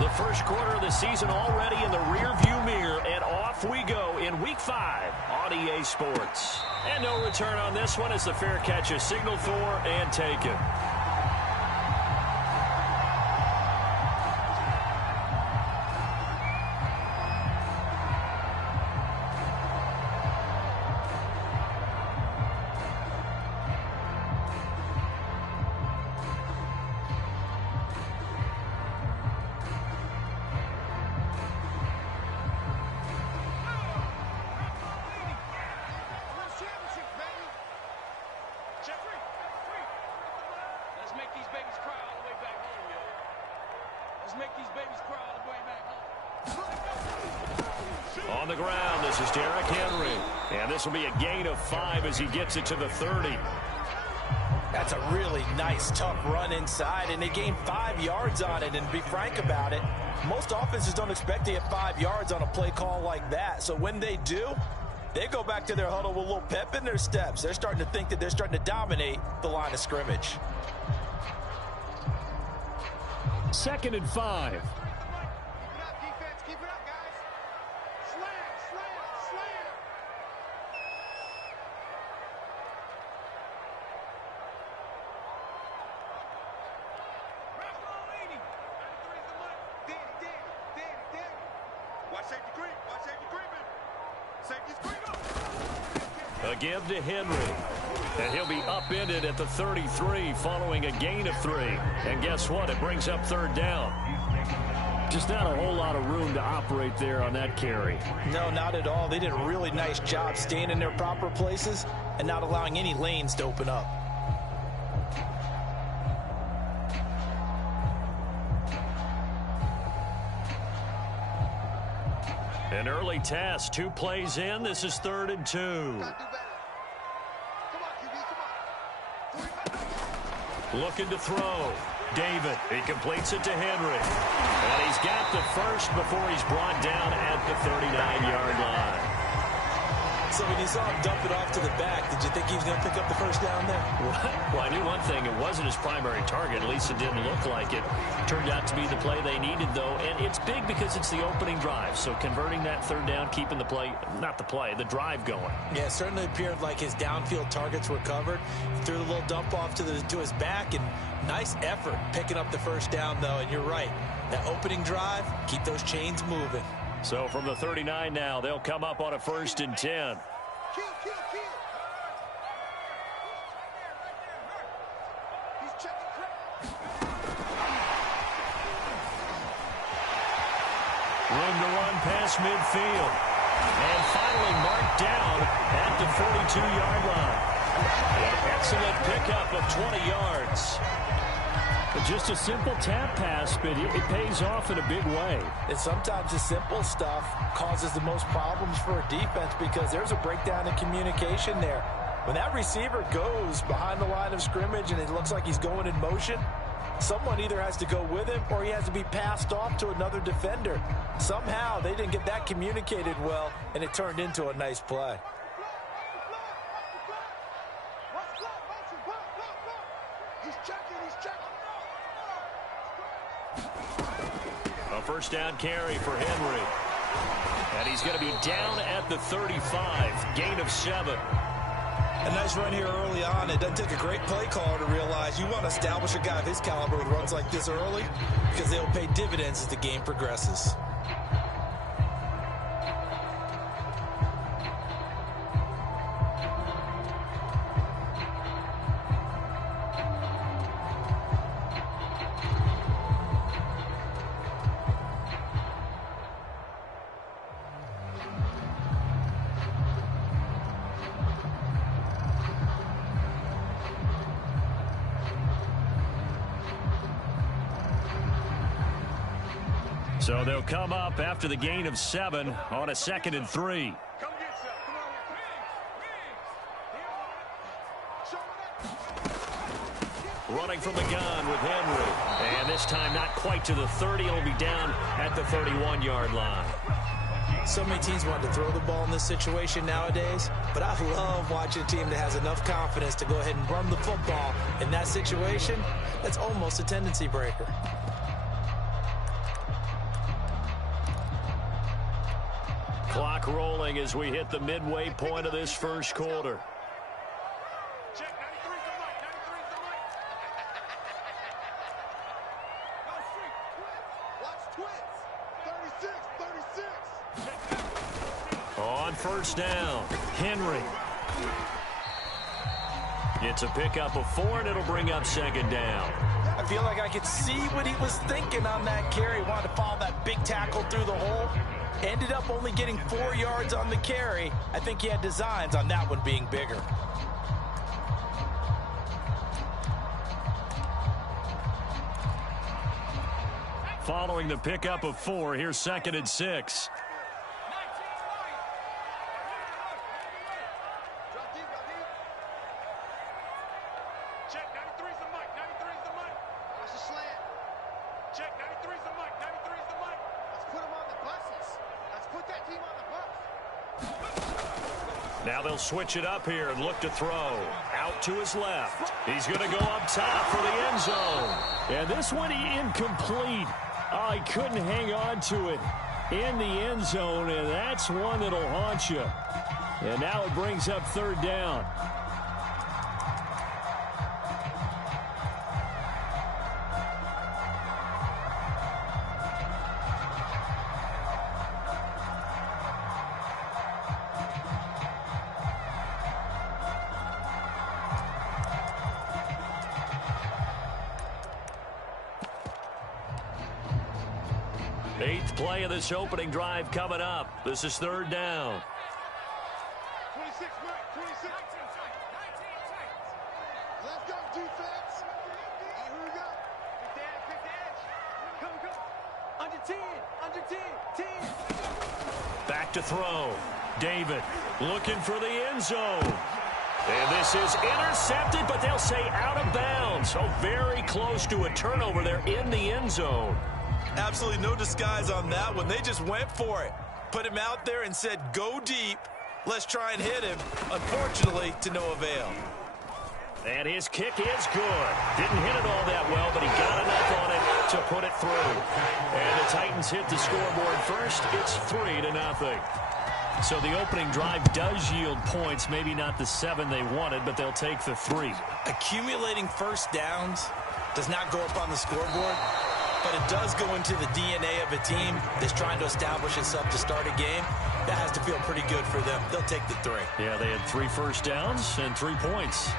The first quarter of the season already in the rearview mirror, and off we go in Week 5 on EA Sports. And no return on this one as the fair catch is signaled for and taken. On the ground, this is Derrick Henry. And this will be a gain of 5 as he gets it to the 30. That's a really nice, tough run inside, and they gained 5 yards on it. And to be frank about it, most offenses don't expect to get 5 yards on a play call like that. So when they do, they go back to their huddle with a little pep in their steps. They're starting to think that they're starting to dominate the line of scrimmage. 2nd and 5. A give to Henry. And he'll be upended at the 33 following a gain of 3. And guess what? It brings up 3rd down. Just not a whole lot of room to operate there on that carry. No, not at all. They did a really nice job staying in their proper places and not allowing any lanes to open up. An early test, 2 plays in. This is 3rd and 2. Looking to throw. David, he completes it to Henry. And he's got the first before he's brought down at the 39-yard line. So when you saw him dump it off to the back, did you think he was going to pick up the first down there? Well, I knew one thing. It wasn't his primary target. At least it didn't look like it. Turned out to be the play they needed, though. And it's big because it's the opening drive. So converting that 3rd down, keeping the play, not the play, the drive going. Yeah, it certainly appeared like his downfield targets were covered. Threw the little dump off to his back, and nice effort picking up the first down, though. And you're right. That opening drive, keep those chains moving. So from the 39 now, they'll come up on a 1st and 10. Room to run past midfield. And finally marked down at the 42-yard line. An excellent pickup of 20 yards. Just a simple tap pass, but it pays off in a big way. And sometimes the simple stuff causes the most problems for a defense because there's a breakdown in communication there. When that receiver goes behind the line of scrimmage and it looks like he's going in motion, someone either has to go with him or he has to be passed off to another defender. Somehow they didn't get that communicated well, and it turned into a nice play. A 1st down carry for Henry. And he's going to be down at the 35. Gain of 7. A nice run here early on. It doesn't take a great play caller to realize you want to establish a guy of his caliber with runs like this early because they'll pay dividends as the game progresses. So they'll come up after the gain of 7 on a 2nd and 3. Running from the gun with Henry. And this time not quite to the 30. It'll be down at the 31-yard line. So many teams want to throw the ball in this situation nowadays, but I love watching a team that has enough confidence to go ahead and run the football. In that situation, that's almost a tendency breaker. clock rolling as we hit the midway point of this first quarter. Check, 93's the mic, 93's the mic. Go street, twins. Watch twins. 36. On first down, Henry. It's a pickup of 4, and it'll bring up second down. I feel like I could see what he was thinking on that carry. Wanted to follow that big tackle through the hole. Ended up only getting 4 yards on the carry. I think he had designs on that one being bigger. Following the pickup of 4, here's second and 6. Check, 93's the mic, 93's the mic. Watch the slant. Check, 93's the mic, 93's the mic. Let's put them on the buses. Let's put that team on the bus. Now they'll switch it up here and look to throw. Out to his left. He's going to go up top for the end zone. And this one incomplete. Oh, he couldn't hang on to it in the end zone, and that's one that'll haunt you. And now it brings up third down. Eighth play of this opening drive coming up. This is third down. 26, Mike, 26. 19, let's go, defense. All right, here we go. Pick the edge. Go. Under 10, 10. Back to throw. David looking for the end zone. And this is intercepted, but they'll say out of bounds. Oh, very close to a turnover there in the end zone. Absolutely no disguise on that one. They just went for it. Put him out there and said, go deep. Let's try and hit him. Unfortunately, to no avail. And his kick is good. Didn't hit it all that well, but he got enough on it to put it through. And the Titans hit the scoreboard first. It's 3-0. So the opening drive does yield points. Maybe not the 7 they wanted, but they'll take the 3. Accumulating first downs does not go up on the scoreboard, but it does go into the DNA of a team that's trying to establish itself to start a game. That has to feel pretty good for them. They'll take the 3. Yeah, they had 3 first downs and 3 points.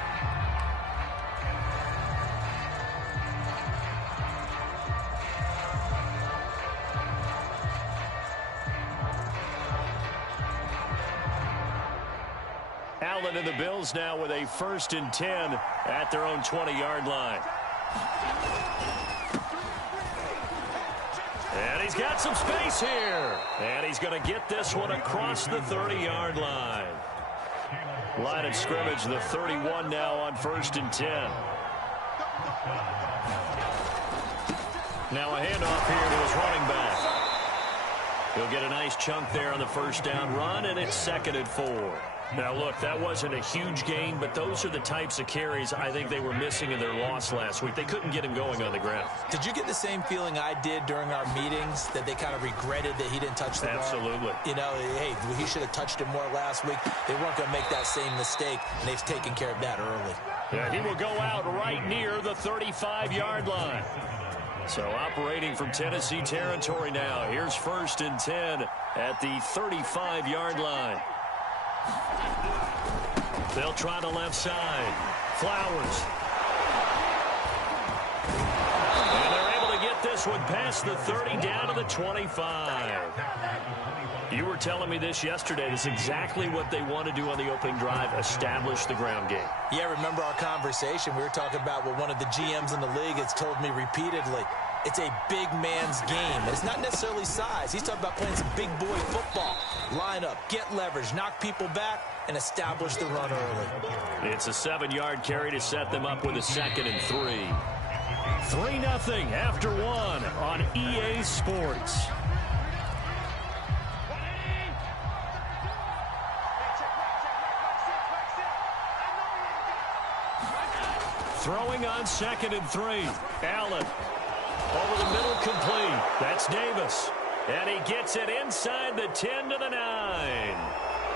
Allen and the Bills now with a 1st and 10 at their own 20-yard line. And he's got some space here. And he's going to get this one across the 30-yard line. Line of scrimmage, the 31 now on 1st and 10. Now a handoff here to his running back. He'll get a nice chunk there on the first down run, and it's 2nd and 4. Now, look, that wasn't a huge gain, but those are the types of carries I think they were missing in their loss last week. They couldn't get him going on the ground. Did you get the same feeling I did during our meetings, that they kind of regretted that he didn't touch the ball? Absolutely. You know, hey, he should have touched it more last week. They weren't going to make that same mistake, and they've taken care of that early. Yeah, he will go out right near the 35-yard line. So operating from Tennessee territory now. Here's 1st and 10 at the 35-yard line. They'll try the left side. Flowers. And they're able to get this one past the 30 down to the 25. You were telling me this yesterday. This is exactly what they want to do on the opening drive, establish the ground game. Yeah, remember our conversation? We were talking about what one of the GMs in the league has told me repeatedly. It's a big man's game. It's not necessarily size. He's talking about playing some big boy football. Line up, get leverage, knock people back, and establish the run early. It's a 7-yard carry to set them up with a 2nd and 3. 3-0 after 1 on EA Sports. Throwing on 2nd and 3. Allen over the middle, complete. That's Davis. And he gets it inside the 10 to the 9.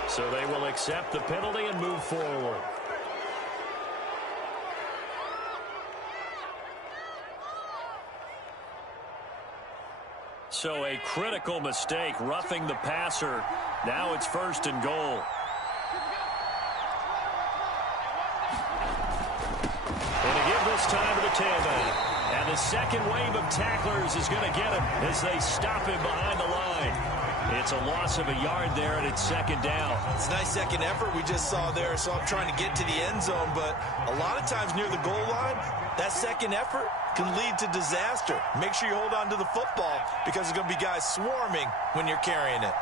So they will accept the penalty and move forward. So a critical mistake, roughing the passer. Now it's 1st and goal. And to give this time to the tailback. And the second wave of tacklers is going to get him as they stop him behind the line. It's a loss of a yard there, and it's 2nd down. It's a nice second effort we just saw there, so I'm trying to get to the end zone. But a lot of times near the goal line, that second effort can lead to disaster. Make sure you hold on to the football because there's going to be guys swarming when you're carrying it.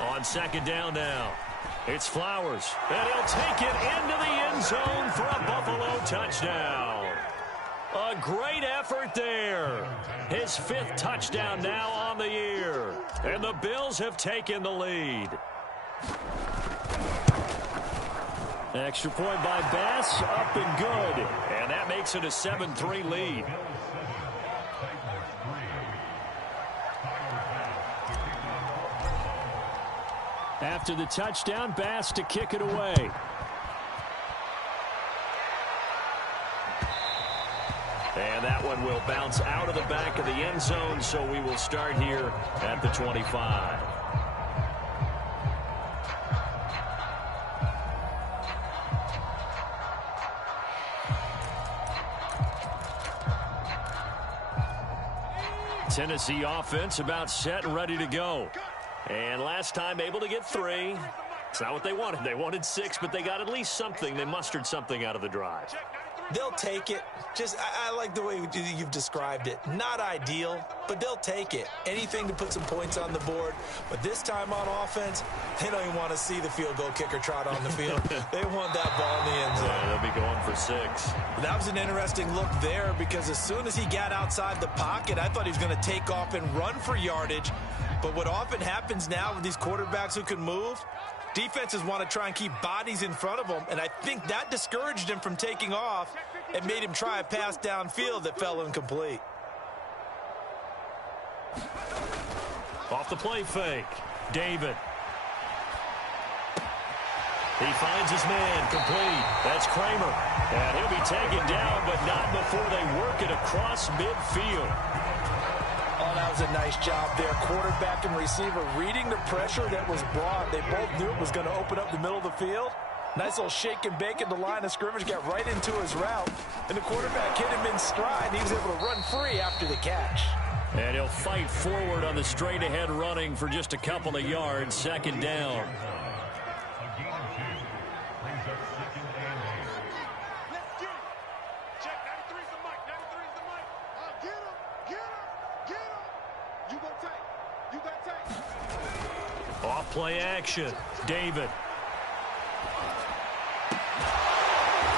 On 2nd down now. It's Flowers, and he'll take it into the end zone for a Buffalo touchdown. A great effort there. His 5th touchdown now on the year. And the Bills have taken the lead. Extra point by Bass, up and good. And that makes it a 7-3 lead. After the touchdown, Bass to kick it away. And that one will bounce out of the back of the end zone, so we will start here at the 25. Tennessee offense about set and ready to go. And last time able to get 3. It's not what they wanted. They wanted 6, but they got at least something. They mustered something out of the drive. They'll take it. I like the way you've described it. Not ideal, but they'll take it. Anything to put some points on the board. But this time on offense, they don't even want to see the field goal kicker trot on the field. They want that ball in the end zone. Yeah, they'll be going for 6. That was an interesting look there because as soon as he got outside the pocket, I thought he was going to take off and run for yardage. But what often happens now with these quarterbacks who can move, defenses want to try and keep bodies in front of them, and I think that discouraged him from taking off and made him try a pass downfield that fell incomplete. Off the play fake, David. He finds his man, complete. That's Kramer. And he'll be taken down, but not before they work it across midfield. Oh, that was a nice job there. Quarterback and receiver reading the pressure that was brought. They both knew it was going to open up the middle of the field. Nice little shake and bake at the line of scrimmage, got right into his route. And the quarterback hit him in stride, and he was able to run free after the catch. And he'll fight forward on the straight-ahead running for just a couple of yards. 2nd down. Off play action. David.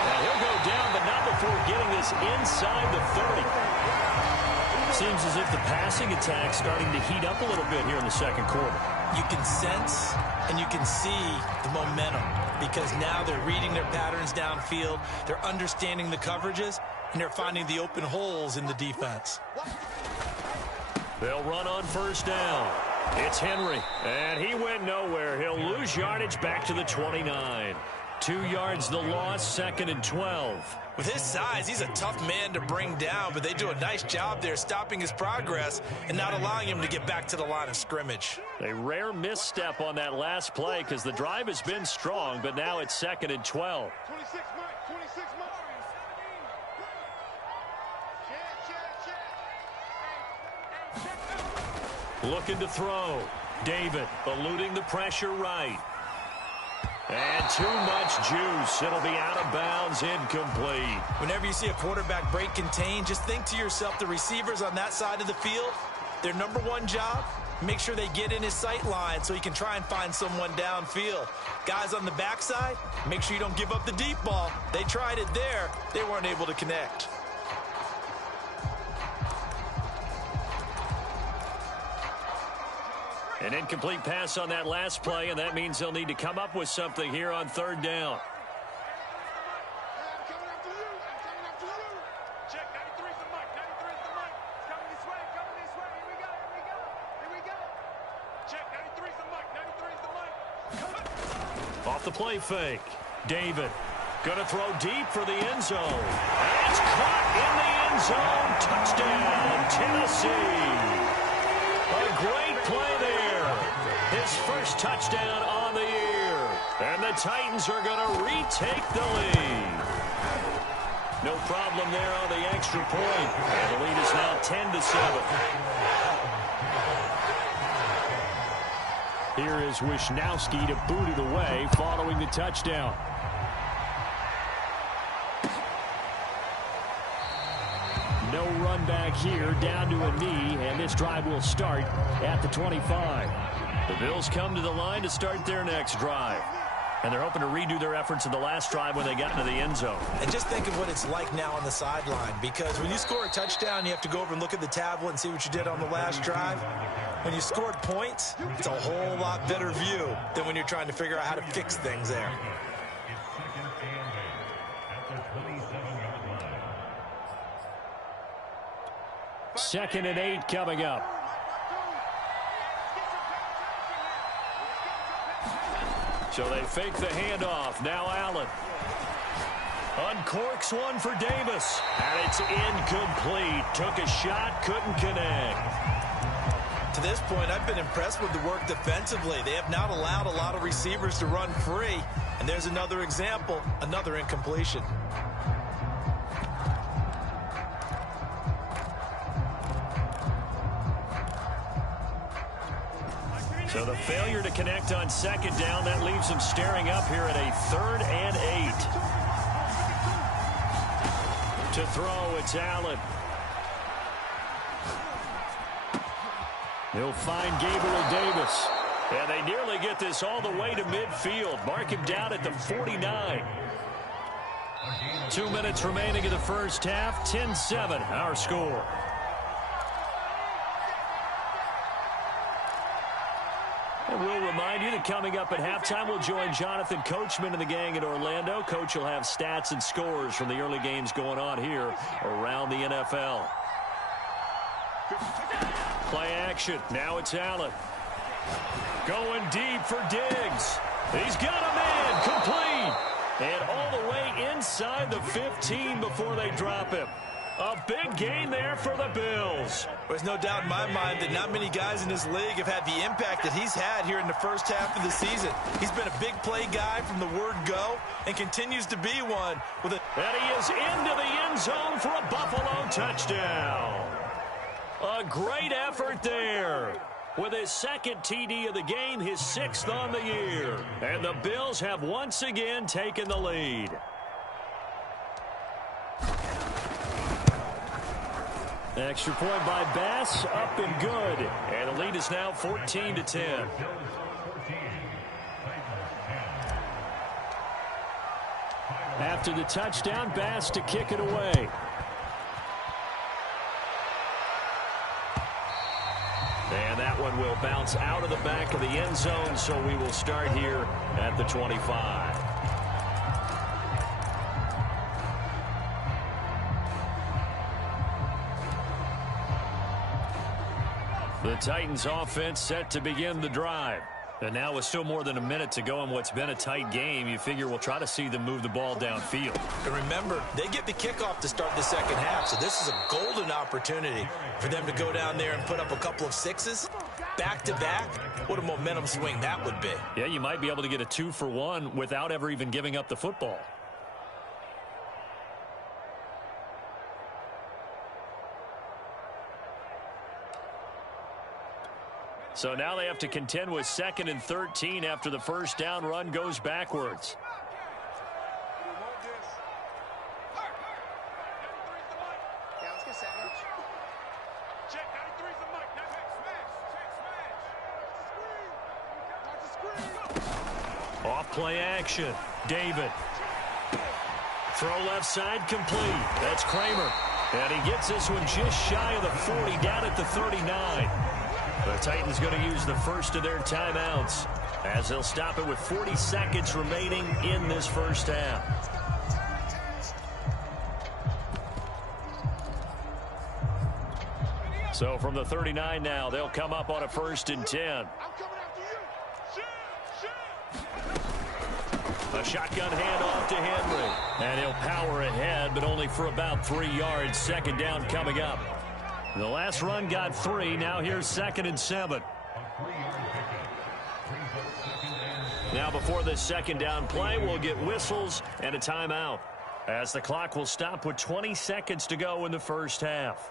Now he'll go down, but not before getting this inside the 30. Seems as if the passing attack's starting to heat up a little bit here in the 2nd quarter. You can sense and you can see the momentum because now they're reading their patterns downfield, they're understanding the coverages, and they're finding the open holes in the defense. They'll run on 1st down. It's Henry, and he went nowhere. He'll lose yardage back to the 29. 2 yards the loss, 2nd and 12. With his size, he's a tough man to bring down, but they do a nice job there stopping his progress and not allowing him to get back to the line of scrimmage. A rare misstep on that last play because the drive has been strong, but now it's 2nd and 12. 26 Mike, 26 Mike. Looking to throw. David eluding the pressure right. And too much juice. It'll be out of bounds, incomplete. Whenever you see a quarterback break contain, just think to yourself, the receivers on that side of the field, their number one job, make sure they get in his sight line so he can try and find someone downfield. Guys on the backside, make sure you don't give up the deep ball. They tried it there. They weren't able to connect. An incomplete pass on that last play, and that means they'll need to come up with something here on 3rd down. Check, 93's the mic, 93's the mic. Coming this way, coming Off the play fake. David going to throw deep for the end zone. And it's caught in the end zone. Touchdown, Tennessee. A great play there. His first touchdown on the year. And the Titans are going to retake the lead. No problem there on the extra point. And the lead is now 10-7. Here is Wisnowski to boot it away following the touchdown. No run back here, down to a knee, and this drive will start at the 25. The Bills come to the line to start their next drive. And they're hoping to redo their efforts in the last drive when they got into the end zone. And just think of what it's like now on the sideline, because when you score a touchdown, you have to go over and look at the tablet and see what you did on the last drive. When you scored points, it's a whole lot better view than when you're trying to figure out how to fix things there. Second and 8 coming up. So they fake the handoff. Now Allen. Uncorks one for Davis. And it's incomplete. Took a shot, couldn't connect. To this point, I've been impressed with the work defensively. They have not allowed a lot of receivers to run free. And there's another example, another incompletion. So the failure to connect on second down, that leaves them staring up here at a 3rd and 8. To throw, it's Allen. He'll find Gabriel Davis. And they nearly get this all the way to midfield. Mark him down at the 49. 2 minutes remaining in the first half. 10-7, our score. And we'll remind you that coming up at halftime, we'll join Jonathan Coachman and the gang in Orlando. Coach will have stats and scores from the early games going on here around the NFL. Play action. Now it's Allen. Going deep for Diggs. He's got a man. Complete. And all the way inside the 15 before they drop him. A big gain there for the Bills. There's no doubt in my mind that not many guys in this league have had the impact that he's had here in the first half of the season. He's been a big play guy from the word go and continues to be one. And he is into the end zone for a Buffalo touchdown. A great effort there. With his second TD of the game, his 6th on the year. And the Bills have once again taken the lead. Extra point by Bass, up and good. And the lead is now 14-10. After the touchdown, Bass to kick it away. And that one will bounce out of the back of the end zone, so we will start here at the 25. The Titans offense set to begin the drive. And now with still more than a minute to go in what's been a tight game, you figure we'll try to see them move the ball downfield. And remember, they get the kickoff to start the second half, so this is a golden opportunity for them to go down there and put up a couple of sixes back-to-back. What a momentum swing that would be. Yeah, you might be able to get a 2-for-1 without ever even giving up the football. So now they have to contend with 2nd and 13 after the first down run goes backwards. Off play action. David. Throw left side complete. That's Kramer. And he gets this one just shy of the 40 down at the 39. The Titans going to use the first of their timeouts as they'll stop it with 40 seconds remaining in this first half. So from the 39 now, they'll come up on a 1st and 10. A shotgun handoff to Henry. And he'll power ahead, but only for about 3 yards. Second down coming up. The last run got 3. Now here's 2nd and 7. Now before this second down play, we'll get whistles and a timeout, as the clock will stop with 20 seconds to go in the first half.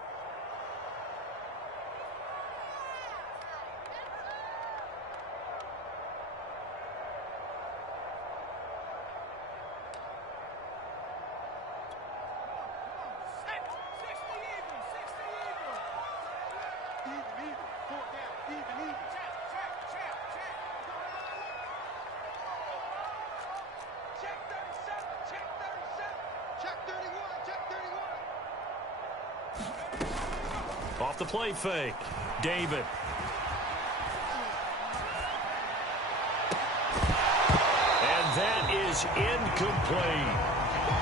Off the play fake, David. And that is incomplete.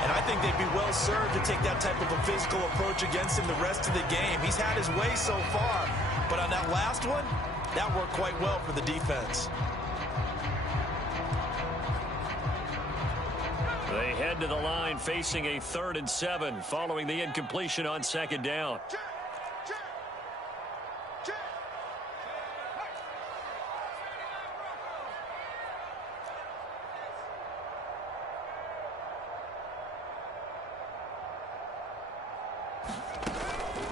And I think they'd be well served to take that type of a physical approach against him the rest of the game. He's had his way so far, but on that last one, that worked quite well for the defense. They head to the line facing a 3rd and 7 following the incompletion on second down.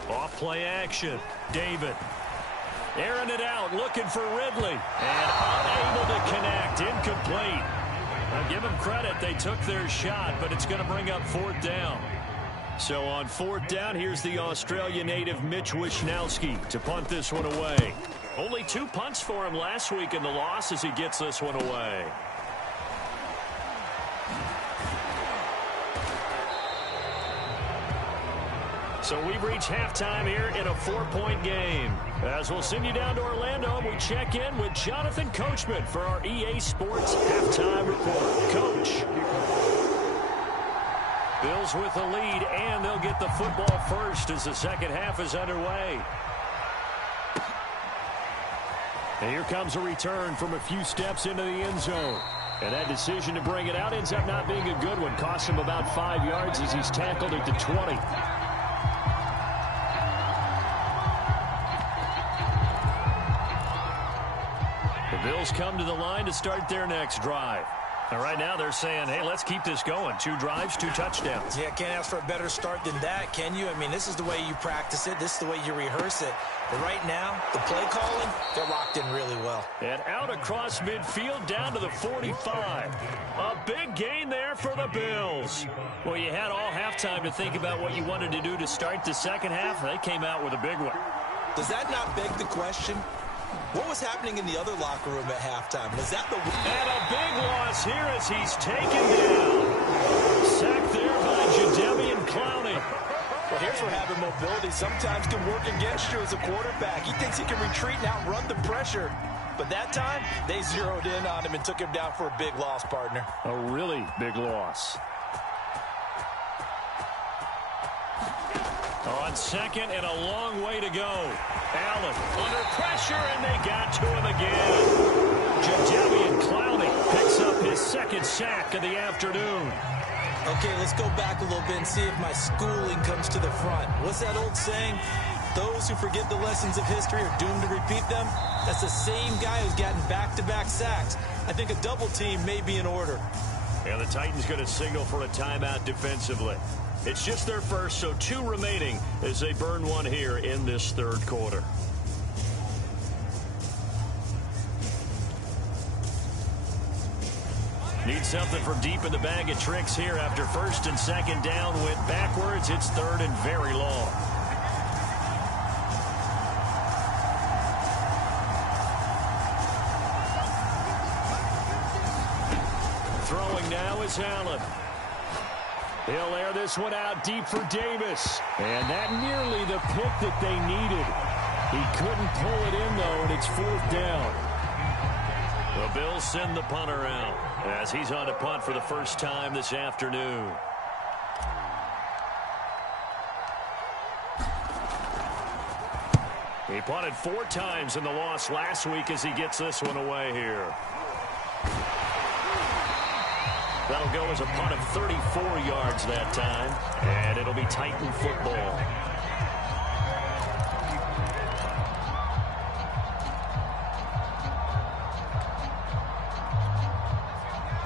Off play action, David. Airing it out, looking for Ridley. And unable to connect, incomplete. Now give them credit, they took their shot, but it's going to bring up 4th down. So on 4th down, here's the Australia native Mitch Wishnowski to punt this one away. Only 2 punts for him last week in the loss as he gets this one away. So we've reached halftime here in a 4-point game. As we'll send you down to Orlando, and we check in with Jonathan Coachman for our EA Sports Halftime Report. Coach. Bills with the lead, and they'll get the football first as the second half is underway. And here comes a return from a few steps into the end zone. And that decision to bring it out ends up not being a good one. Costs him about 5 yards as he's tackled at the 20. The Bills come to the line to start their next drive. And right now they're saying, hey, let's keep this going. 2 drives, 2 touchdowns. Yeah, can't ask for a better start than that, can you? I mean, this is the way you practice it. This is the way you rehearse it. But right now, the play calling, they're locked in really well. And out across midfield down to the 45. A big gain there for the Bills. Well, you had all halftime to think about what you wanted to do to start the second half. They came out with a big one. Does that not beg the question? What was happening in the other locker room at halftime? Was that the... And a big loss here as he's taken down. Sacked there by Jadeveon Clowney. Well, here's where having mobility sometimes can work against you as a quarterback. He thinks he can retreat and outrun the pressure. But that time, they zeroed in on him and took him down for a big loss, partner. A really big loss. On second and a long way to go. Allen under pressure, and they got to him again. Jadeveon Clowney picks up his second sack of the afternoon. Okay, let's go back a little bit and see if my schooling comes to the front. What's that old saying? Those who forget the lessons of history are doomed to repeat them. That's the same guy who's gotten back-to-back sacks. I think a double team may be in order. And the Titans going to signal for a timeout defensively. It's just their first, so 2 remaining as they burn one here in this third quarter. Need something from deep in the bag of tricks here after first and second down went backwards. It's 3rd and very long. Throwing now is Allen. He'll air this one out deep for Davis. And that nearly the pick that they needed. He couldn't pull it in, though, and it's 4th down. The Bills send the punter out as he's on to punt for the first time this afternoon. He punted 4 times in the loss last week as he gets this one away here. That'll go as a punt of 34 yards that time, and it'll be Titan football.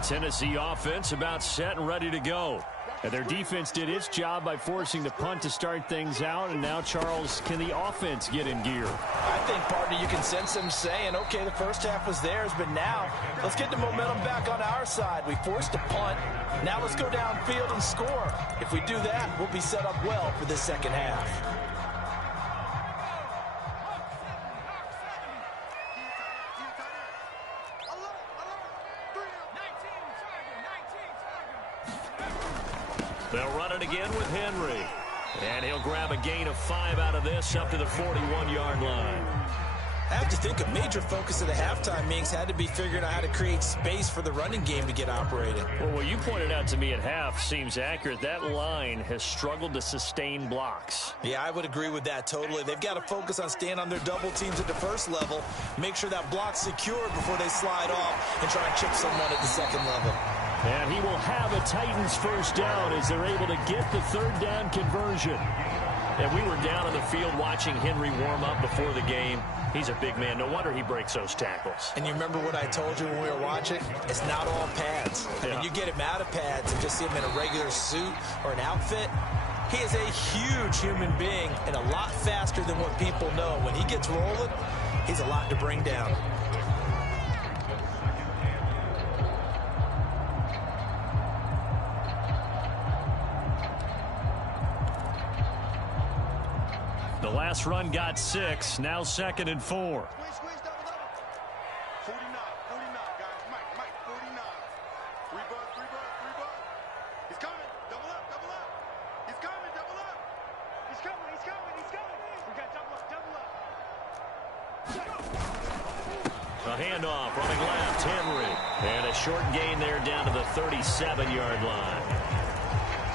Tennessee offense about set and ready to go. And their defense did its job by forcing the punt to start things out. And now, Charles, can the offense get in gear? I think, partner, you can sense them saying, okay, the first half was theirs, but now let's get the momentum back on our side. We forced a punt. Now let's go downfield and score. If we do that, we'll be set up well for the second half. They'll run it again with Henry. And he'll grab a gain of 5 out of this up to the 41-yard line. I have to think a major focus of the halftime meetings had to be figuring out how to create space for the running game to get operating. Well, what you pointed out to me at half seems accurate. That line has struggled to sustain blocks. Yeah, I would agree with that totally. They've got to focus on staying on their double teams at the first level, make sure that block's secured before they slide off and try and chip someone at the second level. And he will have a Titans first down as they're able to get the third down conversion. And we were down on the field watching Henry warm up before the game. He's a big man. No wonder he breaks those tackles. And you remember what I told you when we were watching? It's not all pads. I mean, you get him out of pads and just see him in a regular suit or an outfit. He is a huge human being and a lot faster than what people know. When he gets rolling, he's a lot to bring down. The last run got 6. Now 2nd and 4. Squeeze, double. 49, guys. Mike, 49. Three bud. He's coming. Double up. He's coming, double up. He's coming. We got double up. A handoff, running left, Henry. And a short gain there down to the 37-yard line.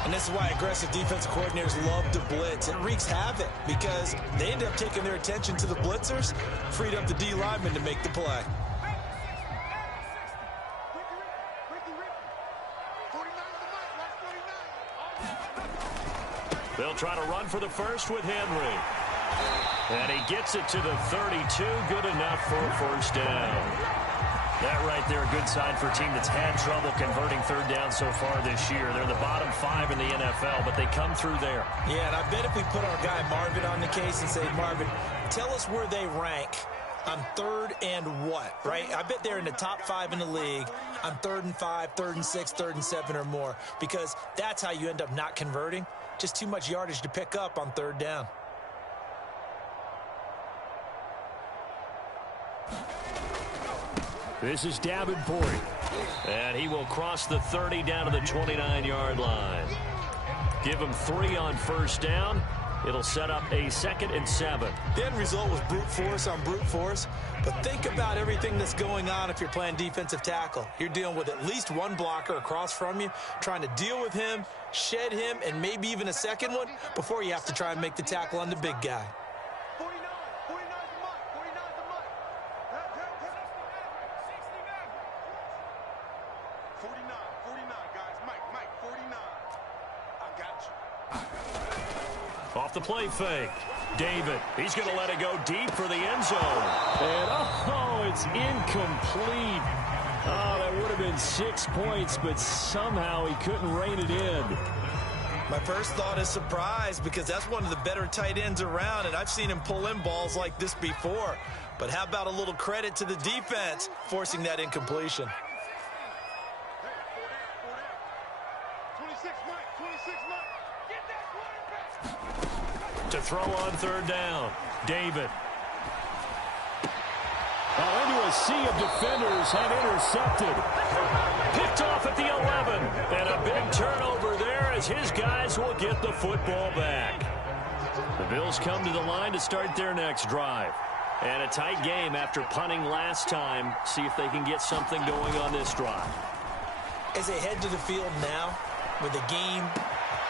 And this is why aggressive defensive coordinators love to blitz. It wreaks havoc because they end up taking their attention to the blitzers, freed up the D lineman to make the play. They'll try to run for the first with Henry. And he gets it to the 32. Good enough for a first down. That right there, a good sign for a team that's had trouble converting third down so far this year. They're the bottom 5 in the NFL, but they come through there. Yeah, and I bet if we put our guy Marvin on the case and say, Marvin, tell us where they rank on third and what, right? I bet they're in the top 5 in the league on 3rd and 5, 3rd and 6, 3rd and 7 or more, because that's how you end up not converting. Just too much yardage to pick up on third down. This is Davenport, and he will cross the 30 down to the 29-yard line. Give him 3 on first down. It'll set up a 2nd and 7. The end result was brute force on brute force, but think about everything that's going on if you're playing defensive tackle. You're dealing with at least one blocker across from you, trying to deal with him, shed him, and maybe even a second one before you have to try and make the tackle on the big guy. 49 the Mike. 49, guys. Mike, 49. I got you. Off the play fake. David, he's going to let it go deep for the end zone. And, it's incomplete. Oh, that would have been 6 points, but somehow he couldn't rein it in. My first thought is surprise because that's one of the better tight ends around, and I've seen him pull in balls like this before. But how about a little credit to the defense forcing that incompletion? 26 Mike. Get that quarterback. To throw on third down, David. Into a sea of defenders and intercepted. Picked off at the 11. And a big turnover there as his guys will get the football back. The Bills come to the line to start their next drive. And a tight game after punting last time. See if they can get something going on this drive. As they head to the field now, with the game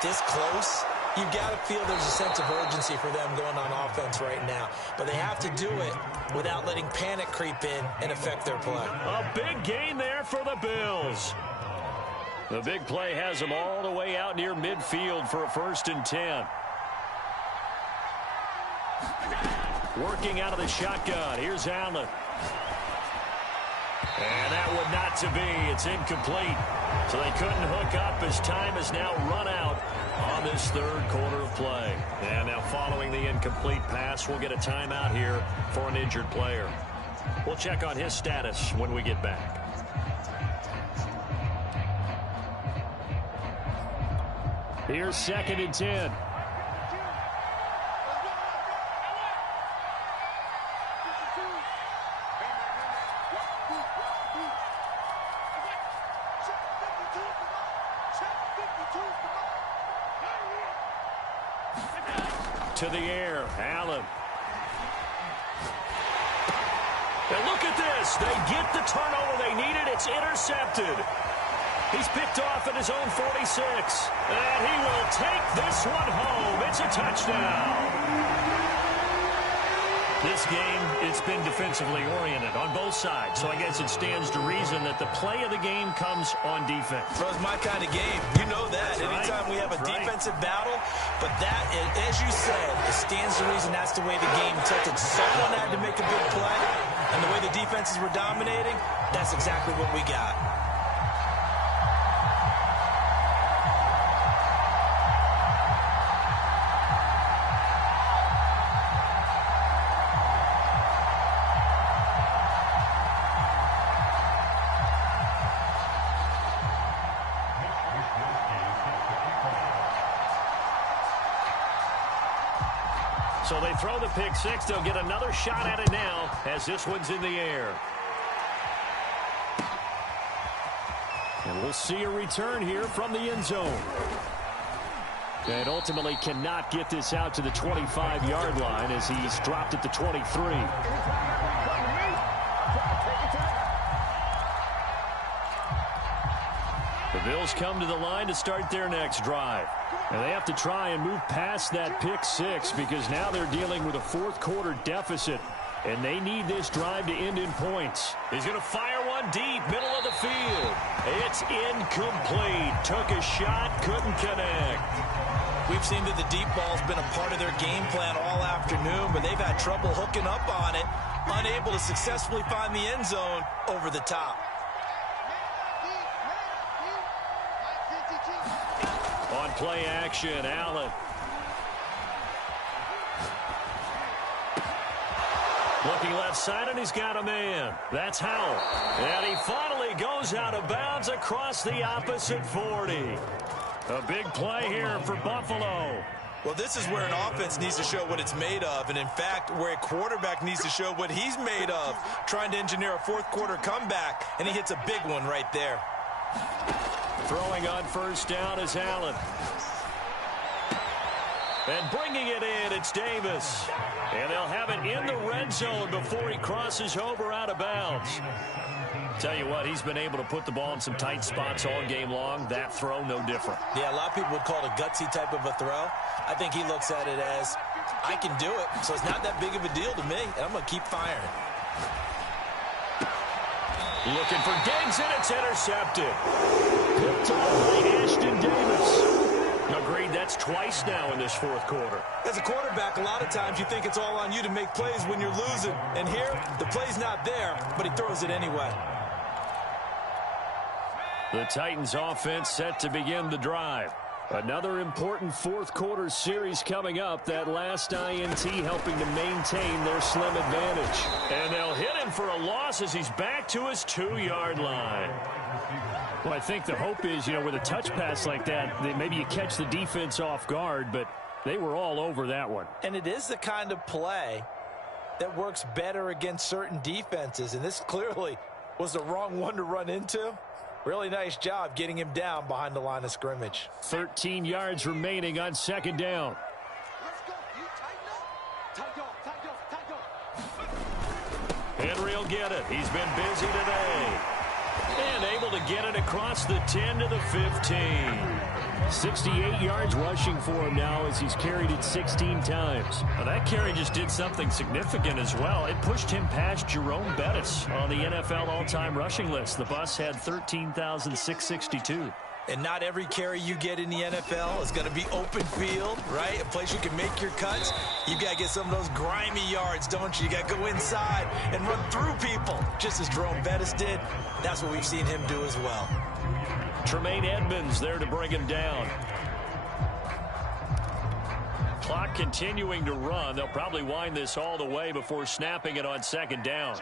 this close, you've got to feel there's a sense of urgency for them going on offense right now. But they have to do it without letting panic creep in and affect their play. A big gain there for the Bills. The big play has him all the way out near midfield for a 1st and 10. Working out of the shotgun. Here's Allen. And that would not to be. It's incomplete. So they couldn't hook up as time has now run out on this 3rd quarter of play. And now following the incomplete pass, we'll get a timeout here for an injured player. We'll check on his status when we get back. Here's 2nd and 10. To the air, Allen. And look at this. They get the turnover they needed. It's intercepted. He's picked off at his own 46. And he will take this one home. It's a touchdown. This game, it's been defensively oriented on both sides. So I guess it stands to reason that the play of the game comes on defense. Well, it's my kind of game. You know that. Anytime we have a defensive battle. But that, as you said, it stands to reason that's the way the game tilted. Someone had to make a big play. And the way the defenses were dominating, that's exactly what we got. So they throw the pick six. They'll get another shot at it now as this one's in the air. And we'll see a return here from the end zone. And ultimately cannot get this out to the 25-yard line as he's dropped at the 23. The Bills come to the line to start their next drive. And they have to try and move past that pick six because now they're dealing with a 4th quarter deficit. And they need this drive to end in points. He's going to fire one deep, middle of the field. It's incomplete. Took a shot, couldn't connect. We've seen that the deep ball's been a part of their game plan all afternoon, but they've had trouble hooking up on it, unable to successfully find the end zone over the top. On play action, Allen. Looking left side, and he's got a man. That's Howell. And he finally goes out of bounds across the opposite 40. A big play here for Buffalo. Well, this is where an offense needs to show what it's made of, and in fact, where a quarterback needs to show what he's made of, trying to engineer a 4th quarter comeback, and he hits a big one right there. Throwing on 1st down is Allen. And bringing it in, it's Davis. And they'll have it in the red zone before he crosses over out of bounds. Tell you what, he's been able to put the ball in some tight spots all game long. That throw, no different. Yeah, a lot of people would call it a gutsy type of a throw. I think he looks at it as, I can do it, so it's not that big of a deal to me, and I'm going to keep firing. Looking for Diggs, and it's intercepted. Picked off by Ashton Davis. Agreed, that's twice now in this 4th quarter. As a quarterback, a lot of times you think it's all on you to make plays when you're losing. And here, the play's not there, but he throws it anyway. The Titans offense set to begin the drive. Another important 4th quarter series coming up. That last INT helping to maintain their slim advantage. And they'll hit him for a loss as he's back to his 2-yard line. Well, I think the hope is, with a touch pass like that, maybe you catch the defense off guard, but they were all over that one. And it is the kind of play that works better against certain defenses, and this clearly was the wrong one to run into. Really nice job getting him down behind the line of scrimmage. 13 yards remaining on 2nd down. Let's go. You tighten up. Henry will get it. He's been busy today. And able to get it across the 10 to the 15. 68 yards rushing for him now as he's carried it 16 times. Now that carry just did something significant as well. It pushed him past Jerome Bettis on the NFL all-time rushing list. The bus had 13,662. And not every carry you get in the NFL is going to be open field, right? A place you can make your cuts. You got to get some of those grimy yards, don't you? You got to go inside and run through people, just as Jerome Bettis did. That's what we've seen him do as well. Tremaine Edmonds there to bring him down. Clock continuing to run. They'll probably wind this all the way before snapping it on second down.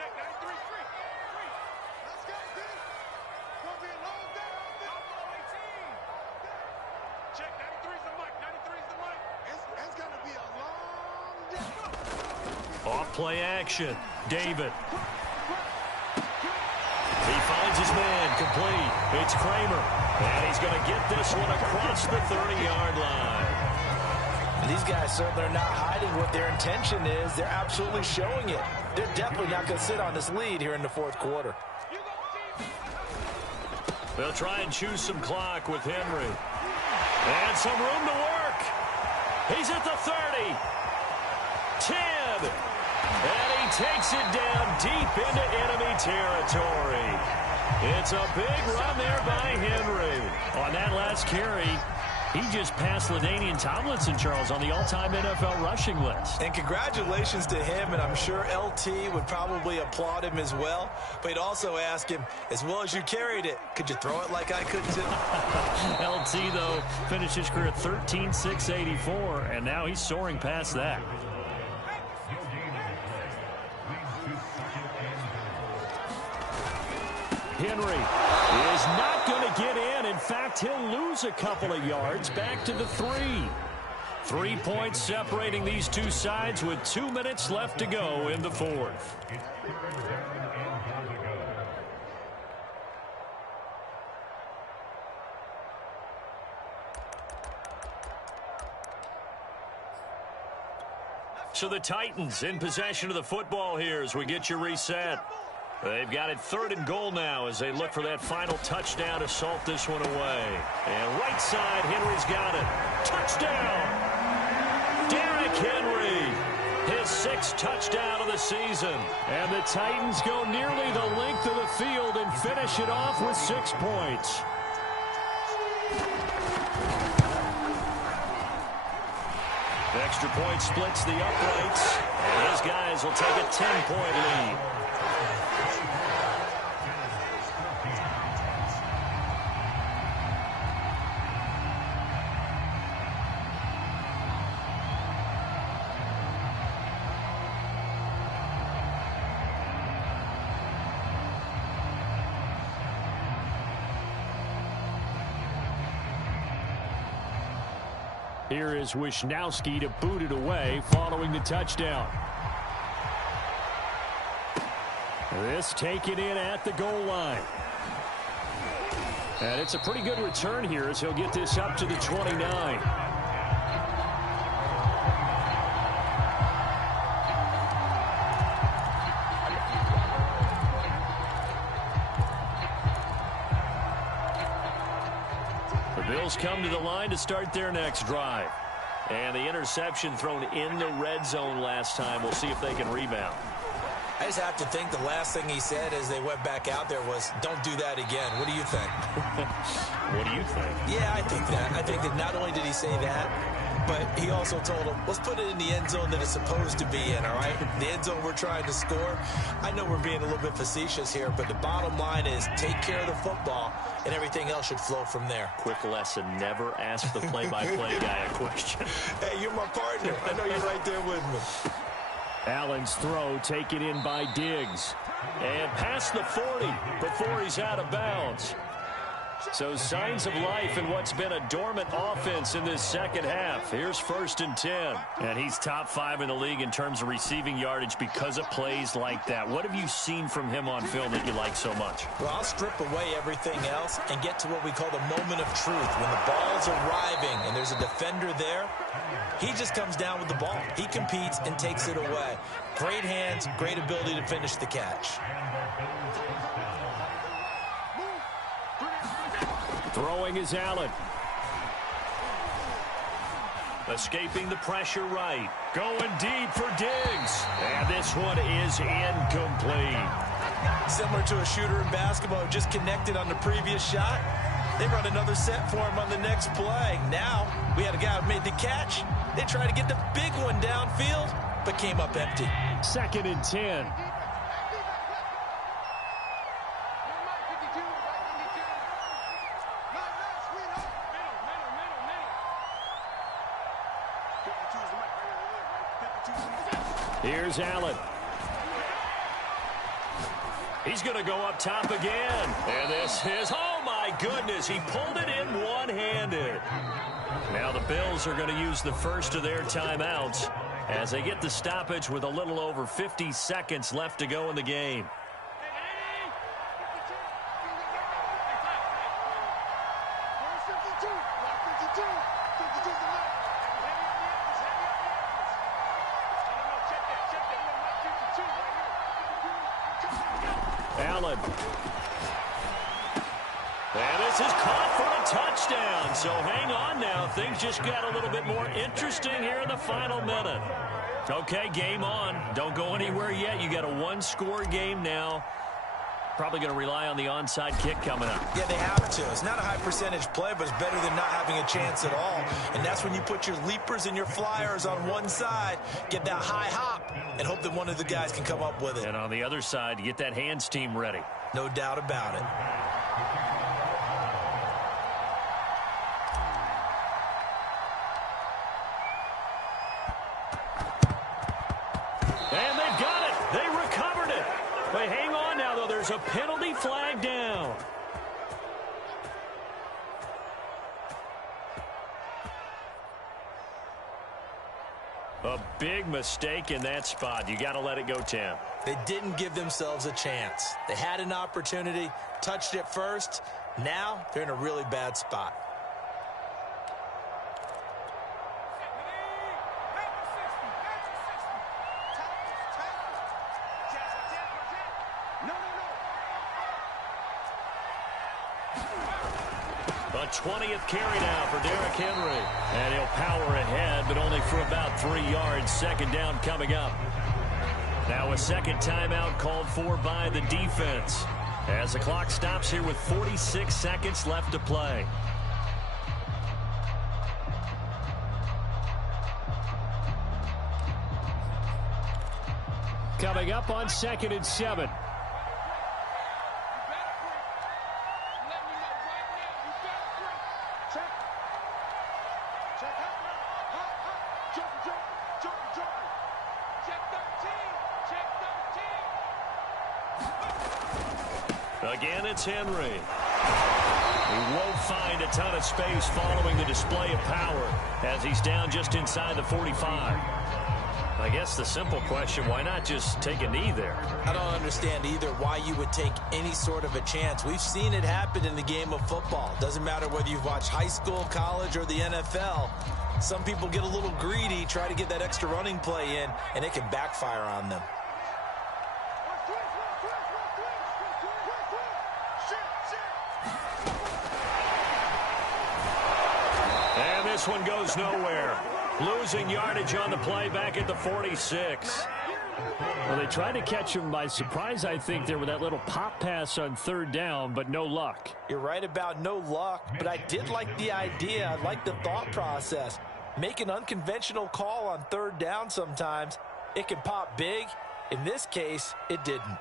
Off-play action. David. He finds his man complete. It's Kramer. And he's going to get this one across the 30-yard line. These guys certainly are not hiding what their intention is. They're absolutely showing it. They're definitely not going to sit on this lead here in the fourth quarter. They'll try and choose some clock with Henry. And some room to work. He's at the 30. 10. And he takes it down deep into enemy territory. It's a big run there by Henry. On that last carry, he just passed LaDainian Tomlinson, Charles, on the all-time NFL rushing list. And congratulations to him, and I'm sure LT would probably applaud him as well. But he'd also ask him, as well as you carried it, could you throw it like I could too? LT, though, finished his career at 13,684, and now he's soaring past that. Henry is not going to get in. In fact, he'll lose a couple of yards back to the 3. 3 points separating these two sides with 2 minutes left to go in the fourth. So the Titans in possession of the football here as we get you reset. They've got it 3rd and goal now as they look for that final touchdown to salt this one away. And right side, Henry's got it. Touchdown! Derrick Henry, his 6th touchdown of the season. And the Titans go nearly the length of the field and finish it off with 6 points. The extra point splits the uprights. And his guys will take a 10-point lead. Here is Wisnowski to boot it away following the touchdown. This taken in at the goal line. And it's a pretty good return here as he'll get this up to the 29. Bills come to the line to start their next drive. And the interception thrown in the red zone last time. We'll see if they can rebound. I just have to think the last thing he said as they went back out there was, don't do that again. What do you think? What do you think? Yeah, I think that. I think that not only did he say that, but he also told him, let's put it in the end zone that it's supposed to be in, all right? The end zone we're trying to score. I know we're being a little bit facetious here, but the bottom line is take care of the football, and everything else should flow from there. Quick lesson, never ask the play-by-play guy a question. Hey, you're my partner. I know you're right there with me. Allen's throw taken in by Diggs. And past the 40 before he's out of bounds. So signs of life in what's been a dormant offense in this second half. Here's 1st and 10. And he's top 5 in the league in terms of receiving yardage because of plays like that. What have you seen from him on film that you like so much? Well, I'll strip away everything else and get to what we call the moment of truth. When the ball's arriving and there's a defender there, he just comes down with the ball. He competes and takes it away. Great hands, great ability to finish the catch. Throwing is Allen. Escaping the pressure right. Going deep for Diggs. And this one is incomplete. Similar to a shooter in basketball who just connected on the previous shot. They run another set for him on the next play. Now, we had a guy who made the catch. They tried to get the big one downfield, but came up empty. 2nd and 10. Here's Allen. He's going to go up top again. And this is, oh my goodness, he pulled it in one-handed. Now the Bills are going to use the first of their timeouts as they get the stoppage with a little over 50 seconds left to go in the game. Allen. And this is caught for a touchdown. So hang on now. Things just got a little bit more interesting here in the final minute. Okay, game on. Don't go anywhere yet. You got a one-score game now. Probably going to rely on the onside kick coming up. Yeah, they have to. It's not a high-percentage play, but it's better than not having a chance at all. And that's when you put your leapers and your flyers on one side, get that high hop, and hope that one of the guys can come up with it. And on the other side, you get that hands team ready. No doubt about it. And they've got it. They recovered it. But hang on now, though. There's a penalty flag down. A big mistake in that spot. You got to let it go, Tim. They didn't give themselves a chance. They had an opportunity, touched it first. Now they're in a really bad spot. A 20th carry now for Derrick Henry. And he'll power ahead, but only for about 3 yards. 2nd down coming up. Now a second timeout called for by the defense as the clock stops here with 46 seconds left to play. Coming up on 2nd and 7. Again, it's Henry. He won't find a ton of space following the display of power as he's down just inside the 45. I guess the simple question, why not just take a knee there? I don't understand either why you would take any sort of a chance. We've seen it happen in the game of football. Doesn't matter whether you've watched high school, college, or the NFL. Some people get a little greedy, try to get that extra running play in, and it can backfire on them. And this one goes nowhere. Losing yardage on the play back at the 46. Well, they tried to catch him by surprise, I think, there with that little pop pass on 3rd down, but no luck. You're right about no luck, but I did like the idea. I like the thought process. Make an unconventional call on 3rd down sometimes. It can pop big. In this case, it didn't.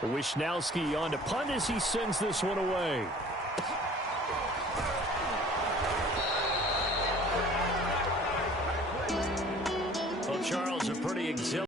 Wishnowski on to punt as he sends this one away.